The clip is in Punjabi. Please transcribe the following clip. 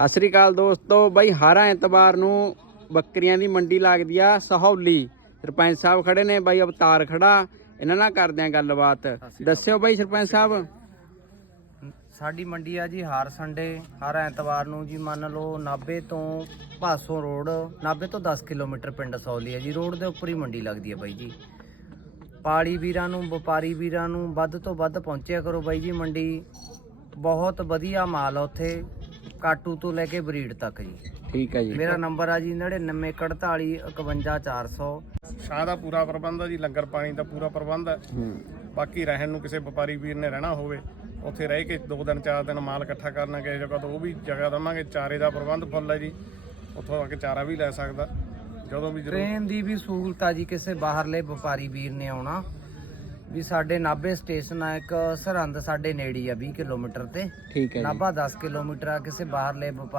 ਸਤਿ ਸ੍ਰੀ ਅਕਾਲ ਦੋਸਤੋ ਬਾਈ ਹਰ ਐਤਵਾਰ ਨੂੰ ਬੱਕਰੀਆਂ ਦੀ ਮੰਡੀ ਲੱਗਦੀ ਆ ਸਹੌਲੀ। ਸਰਪੰਚ ਸਾਹਿਬ ਖੜੇ ਨੇ ਬਾਈ ਅਵਤਾਰ ਖੜਾ ਇਹਨਾਂ ਨਾਲ ਕਰਦੇ ਆ ਗੱਲਬਾਤ। ਦੱਸਿਓ ਬਾਈ ਸਰਪੰਚ ਸਾਹਿਬ। ਸਾਡੀ ਮੰਡੀ ਆ ਜੀ ਹਰ ਸੰਡੇ ਹਰ ਐਤਵਾਰ ਨੂੰ ਜੀ ਮੰਨ ਲਓ ਨਾਬੇ ਤੋਂ ਭਾਸੋਂ ਰੋਡ ਨਾਬੇ ਤੋਂ 10 ਕਿਲੋਮੀਟਰ ਪਿੰਡ ਸੌਲੀ ਹੈ ਜੀ। ਰੋਡ ਦੇ ਉੱਪਰ ਹੀ ਮੰਡੀ ਲੱਗਦੀ ਹੈ ਬਾਈ ਜੀ। ਪਾੜੀ ਵੀਰਾਂ ਨੂੰ ਵਪਾਰੀ ਵੀਰਾਂ ਨੂੰ ਵੱਧ ਤੋਂ ਵੱਧ ਪਹੁੰਚਿਆ ਕਰੋ ਬਾਈ ਜੀ ਮੰਡੀ। ਬਹੁਤ ਵਧੀਆ ਮਾਲ ਆ ਉੱਥੇ। ਕਾਟੂ ਤੋਂ ਲੈ ਕੇ ਬਰੀਡ ਤੱਕ ਜੀ। ਠੀਕ ਹੈ ਜੀ। ਮੇਰਾ ਨੰਬਰ ਆ ਜੀ 9948 ਸ਼ਾਹ ਦਾ ਪੂਰਾ ਪ੍ਰਬੰਧ ਹੈ ਜੀ ਲੰਗਰ ਪਾਣੀ ਦਾ ਪੂਰਾ ਪ੍ਰਬੰਧ ਹੈ ਹੂੰ। ਬਾਕੀ ਰਹਿਣ ਨੂੰ ਕਿਸੇ ਵਪਾਰੀ ਵੀਰ ਨੇ ਰਹਿਣਾ ਹੋਵੇ ਉੱਥੇ ਰਹਿ ਕੇ ਦੋ ਦਿਨ ਚਾਰ ਦਿਨ ਮਾਲ ਇਕੱਠਾ ਕਰਨਾ ਕਿਸੇ ਜਗ੍ਹਾ ਤੋਂ ਉਹ ਵੀ ਜਗ੍ਹਾ ਦਵਾਂਗੇ। ਚਾਰੇ ਦਾ ਪ੍ਰਬੰਧ ਫੁੱਲ ਹੈ ਜੀ ਉੱਥੋਂ ਆ ਕੇ ਚਾਰਾ ਵੀ ਲੈ ਸਕਦਾ। ਜਦੋਂ ਵੀ ਜ਼ਰੂਰ ਟ੍ਰੇਨ ਦੀ ਵੀ ਸਹੂਲਤ ਆ ਜੀ ਕਿਸੇ ਬਾਹਰਲੇ ਵਪਾਰੀ ਵੀਰ ਨੇ ਆਉਣਾ। ਵੀ ਸਾਡੇ ਨਾਭੇ ਸਟੇਸ਼ਨ ਆ ਇੱਕ ਸਰਹੰਦ ਸਾਡੇ ਨੇੜੇ ਆ 20 ਕਿਲੋਮੀਟਰ ਤੇ। ਠੀਕ ਹੈ ਜੀ। ਨਾਭਾ 10 ਕਿਲੋਮੀਟਰ ਆ ਕਿਸੇ ਬਾਹਰਲੇ ਵਪਾਰੀ